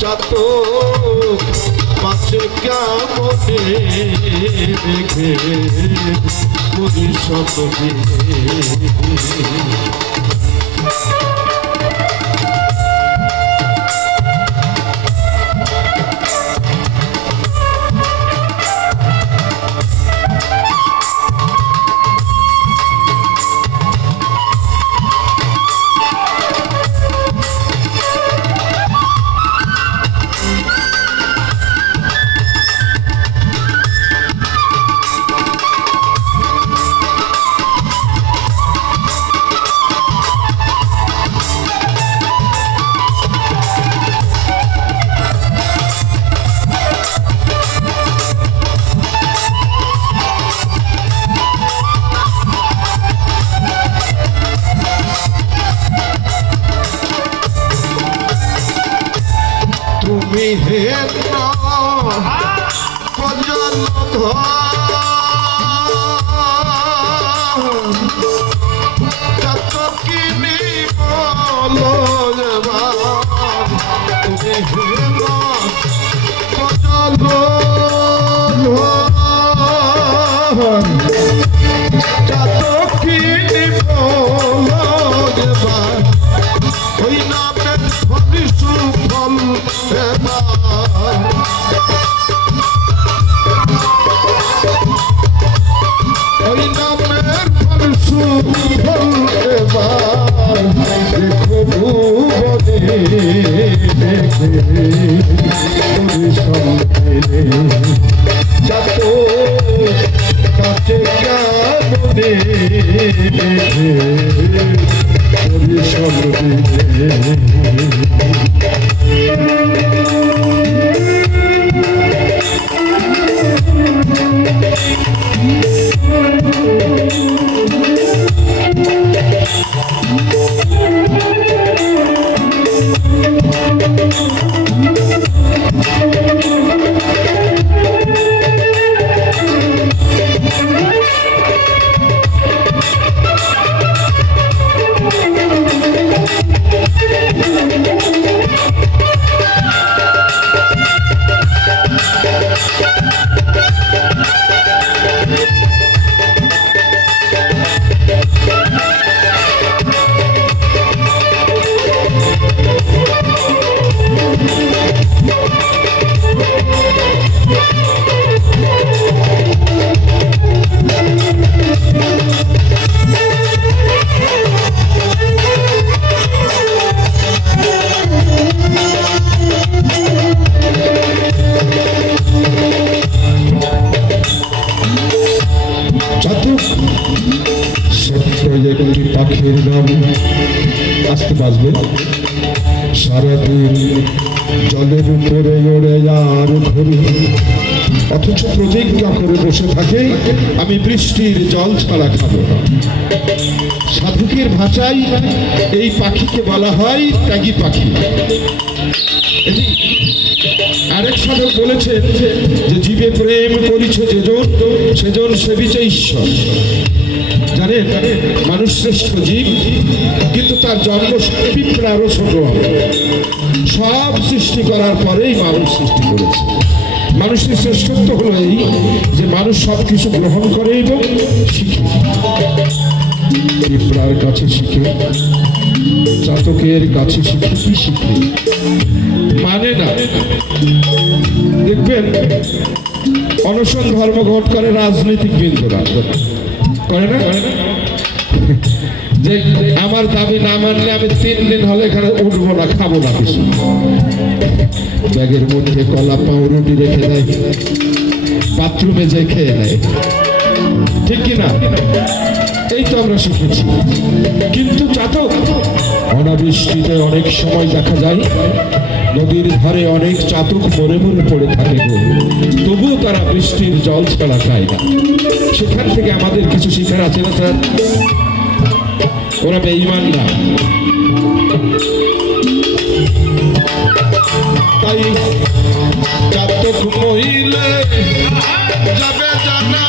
চাতক পাচ্ছে কেমনে দেখে পরিশোধনে তুমি হে কিনি বলো তুমি কিনি বলো ওই নামের ফল সুফল ওই নামের ফল সুফল এবার দেখো ভুবনে দেখে যত কাছে কেমনে দেখে পাখির নাম আসতে বাজবে সারাদিন জলের উপরে ওড়ে আর ঘুরি অথচ প্রতিজ্ঞা করে বসে থাকে আমি বৃষ্টির জল ছাড়া খাবো না। সাধকের ভাষায় এই পাখিকে বলা হয় ত্যাগী পাখি। আরেক সাধক বলেছেন যে জীবে প্রেম করিছে যেজন সেজন সেবিছে ঈশ্বর। জানেন মানুষ শ্রেষ্ঠ জীব, কিন্তু তার জন্ম পিঁপড়ারও ছোট হবে। সব সৃষ্টি করার পরেই মানুষ সৃষ্টি করেছে। মানুষের শ্রেষ্ঠত্ব হলো এই যে মানুষ সবকিছু গ্রহণ করে এবং শিখে। পিঁপড়ার কাছে শিখে, চাতকের কাছে শিখে, কি শিখে মানে না। দেখবেন অনশন ধর্মঘট করে রাজনৈতিক বৃন্দরা, করে না? যে আমার দাবি না মানলে আমি 3 দিন হলে এখানে উঠবো না, খাবো না কিছু। ব্যাগের মধ্যে কলা পাউরুটি রেখে দেয়, বাথরুমে যে খেয়ে নেয়, ঠিক কিনা? এই তো আমরা শিখেছি। কিন্তু চাতক অনাবৃষ্টিতে অনেক সময় দেখা যায় নদীর ধারে অনেক চাতক মরে মরে পড়ে থাকে, তবুও তারা বৃষ্টির জল ছাড়া খায় না। সেখান থেকে আমাদের কিছু শিখার আছে না স্যার? ওরা বেঈমান না। তাই চাতক মহিলে যাবে জানা